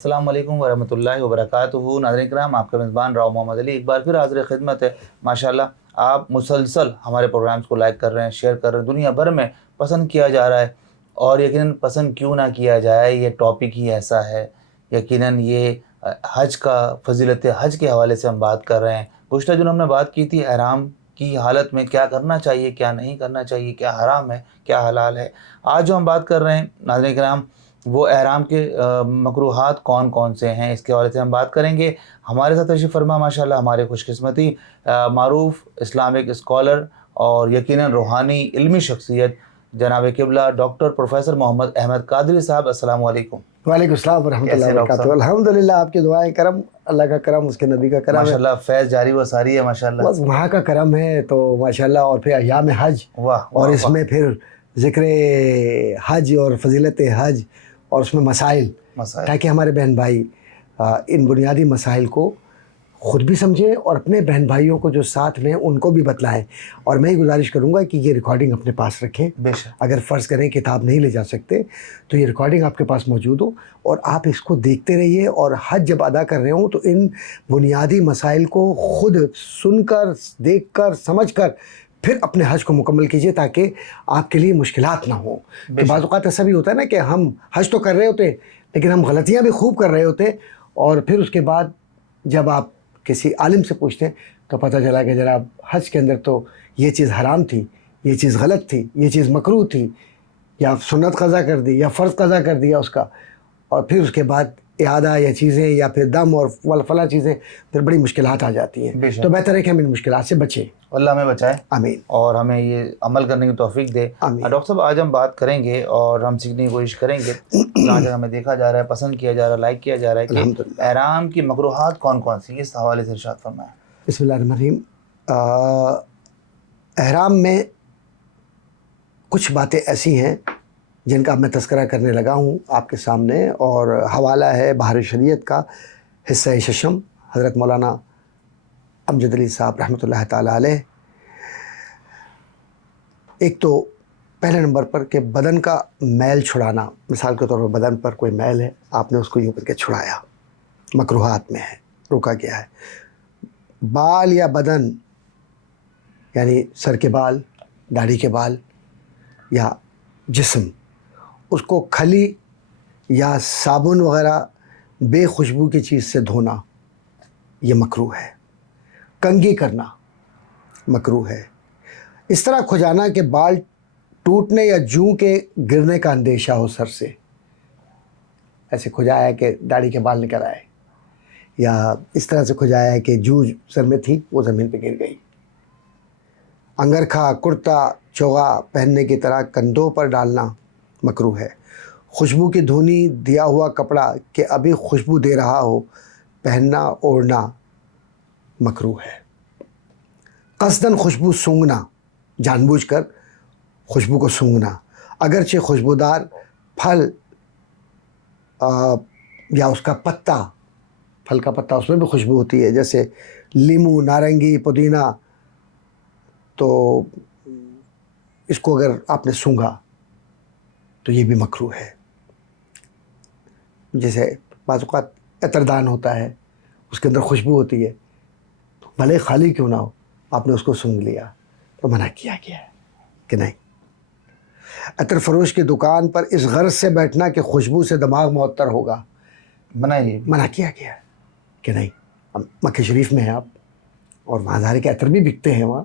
السلام علیکم ورحمۃ اللہ وبرکاتہ۔ ناظرین کرام، آپ کا میزبان راؤ محمد علی ایک بار پھر حاضر خدمت ہے۔ ماشاءاللہ آپ مسلسل ہمارے پروگرامز کو لائک کر رہے ہیں، شیئر کر رہے ہیں، دنیا بھر میں پسند کیا جا رہا ہے، اور یقیناً پسند کیوں نہ کیا جائے، یہ ٹاپک ہی ایسا ہے۔ یقیناً یہ حج کا فضیلت حج کے حوالے سے ہم بات کر رہے ہیں۔ گزشتہ دنوں ہم نے بات کی تھی احرام کی حالت میں کیا کرنا چاہیے، کیا نہیں کرنا چاہیے، کیا حرام ہے، کیا حلال ہے۔ آج جو ہم بات کر رہے ہیں ناظرین کرام، وہ احرام کے مکروہات کون کون سے ہیں، اس کے حوالے سے ہم بات کریں گے۔ ہمارے ساتھ تشریف فرما ماشاءاللہ ہمارے خوش قسمتی معروف اسلامک اسکالر اور یقیناً روحانی علمی شخصیت جناب قبلہ ڈاکٹر پروفیسر محمد احمد قادری صاحب، السلام علیکم۔ وعلیکم السلام ورحمۃ اللہ وبرکاتہ۔ الحمدللہ، آپ کی دعائیں کرم، اللہ کا کرم، اس کے نبی کا کرم ہے ماشاءاللہ، فیض جاری و ساری ہے ماشاءاللہ، بس وہاں کا کرم ہے تو ماشاءاللہ۔ اور پھر ایام حج، اور اس میں پھر ذکر حج اور فضیلت حج اور اس میں مسائل، تاکہ ہمارے بہن بھائی ان بنیادی مسائل کو خود بھی سمجھیں اور اپنے بہن بھائیوں کو جو ساتھ میں ان کو بھی بتلائیں۔ اور میں یہ گزارش کروں گا کہ یہ ریکارڈنگ اپنے پاس رکھیں، اگر فرض کریں کتاب نہیں لے جا سکتے تو یہ ریکارڈنگ آپ کے پاس موجود ہو اور آپ اس کو دیکھتے رہیے، اور حج جب ادا کر رہے ہوں تو ان بنیادی مسائل کو خود سن کر، دیکھ کر، سمجھ کر پھر اپنے حج کو مکمل کیجئے، تاکہ آپ کے لیے مشکلات نہ ہوں۔ کہ بعض اوقات ایسا بھی ہوتا ہے نا کہ ہم حج تو کر رہے ہوتے ہیں لیکن ہم غلطیاں بھی خوب کر رہے ہوتے ہیں، اور پھر اس کے بعد جب آپ کسی عالم سے پوچھتے ہیں تو پتہ چلا کہ جناب حج کے اندر تو یہ چیز حرام تھی، یہ چیز غلط تھی، یہ چیز مکروہ تھی، یا سنت قضا کر دی یا فرض قضا کر دیا اس کا، اور پھر اس کے بعد اعادہ یا چیزیں یا پھر دم اور فلاں چیزیں، پھر بڑی مشکلات آ جاتی ہیں۔ تو بہتر ہے کہ ہم ان مشکلات سے بچیں۔ اللہ ہمیں بچائے، آمین، اور ہمیں یہ عمل کرنے کی توفیق دے۔ ڈاکٹر صاحب، آج ہم بات کریں گے اور ہم سیکھنے کی کوشش کریں گے، جہاں جگہ ہمیں دیکھا جا رہا ہے، پسند کیا جا رہا ہے، لائک کیا جا رہا ہے، کہ احرام کی مکروہات کون کون سی، اس حوالے سے ارشاد فرمائیں۔ بسم اللہ الرحمن الرحیم۔ احرام میں کچھ باتیں ایسی ہیں جن کا میں تذکرہ کرنے لگا ہوں آپ کے سامنے، اور حوالہ ہے بحر شریعت کا حصہ ششم، حضرت مولانا امجد علی صاحب رحمۃ اللہ تعالیٰ علیہ۔ ایک تو پہلے نمبر پر کہ بدن کا میل چھڑانا، مثال کے طور پر بدن پر کوئی میل ہے، آپ نے اس کو یوں کر کے چھڑایا، مکروہات میں ہے، روکا گیا ہے۔ بال یا بدن، یعنی سر کے بال، داڑھی کے بال یا جسم، اس کو کھلی یا صابن وغیرہ بے خوشبو کی چیز سے دھونا، یہ مکروہ ہے۔ کنگھی کرنا مکروہ ہے۔ اس طرح کھجانا کہ بال ٹوٹنے یا جوں کے گرنے کا اندیشہ ہو سر سے، ایسے کھجایا کہ داڑھی کے بال نکل آئے، یا اس طرح سے کھجایا ہے کہ جو سر میں تھی وہ زمین پہ گر گئی۔ انگرکھا، کرتا، چوغا پہننے کی طرح کندھوں پر ڈالنا مکروہ ہے۔ خوشبو کی دھنی دیا ہوا کپڑا کہ ابھی خوشبو دے رہا ہو، پہننا اوڑھنا مکروہ ہے۔ قصداً خوشبو سونگھنا، جان بوجھ کر خوشبو کو سونگھنا، اگرچہ خوشبودار پھل یا اس کا پتا، پھل کا پتا، اس میں بھی خوشبو ہوتی ہے، جیسے لیمو، نارنگی، پودینہ، تو اس کو اگر آپ نے سونگھا تو یہ بھی مکروہ ہے۔ جیسے بعض اوقات عطردان ہوتا ہے، اس کے اندر خوشبو ہوتی ہے، تو بھلے خالی کیوں نہ ہو، آپ نے اس کو سونگھ لیا تو منع کیا گیا ہے کہ نہیں۔ عطر فروش کی دکان پر اس غرض سے بیٹھنا کہ خوشبو سے دماغ معطر ہوگا، منع کیا گیا ہے کہ نہیں۔ اب مکہ شریف میں ہیں آپ، اور وہاں ظاہر کے عطر بھی بکتے ہیں وہاں،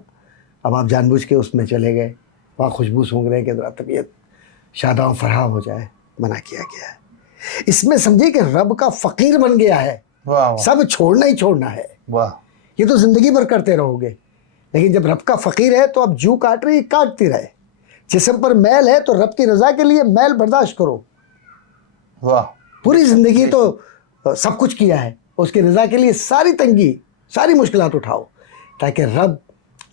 اب آپ جان بوجھ کے اس میں چلے گئے، وہاں خوشبو سونگھ رہے ہیں کہ ذرا طبیعت شاداں و فرحاں ہو جائے، منع کیا گیا ہے۔ اس میں سمجھے کہ رب کا فقیر بن گیا ہے، سب چھوڑنا ہی چھوڑنا ہے، یہ تو زندگی بھر کرتے رہو گے، لیکن جب رب کا فقیر ہے تو اب جو کاٹ رہی کاٹتی رہے۔ جسم پر میل ہے تو رب کی رضا کے لیے میل برداشت کرو، پوری زندگی تو سب کچھ کیا ہے، اس کی رضا کے لیے ساری تنگی، ساری مشکلات اٹھاؤ، تاکہ رب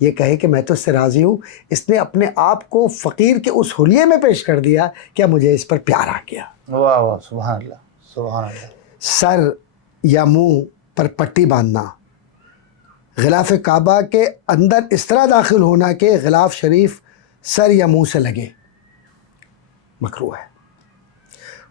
یہ کہے کہ میں تو اس سے راضی ہوں، اس نے اپنے آپ کو فقیر کے اس حلیے میں پیش کر دیا، کیا مجھے اس پر پیار آ گیا۔ واہ واہ، سبحان اللہ، سبحان اللہ۔ سر یا منہ پر پٹی باندھنا، غلاف کعبہ کے اندر اس طرح داخل ہونا کہ غلاف شریف سر یا منہ سے لگے، مکروہ ہے۔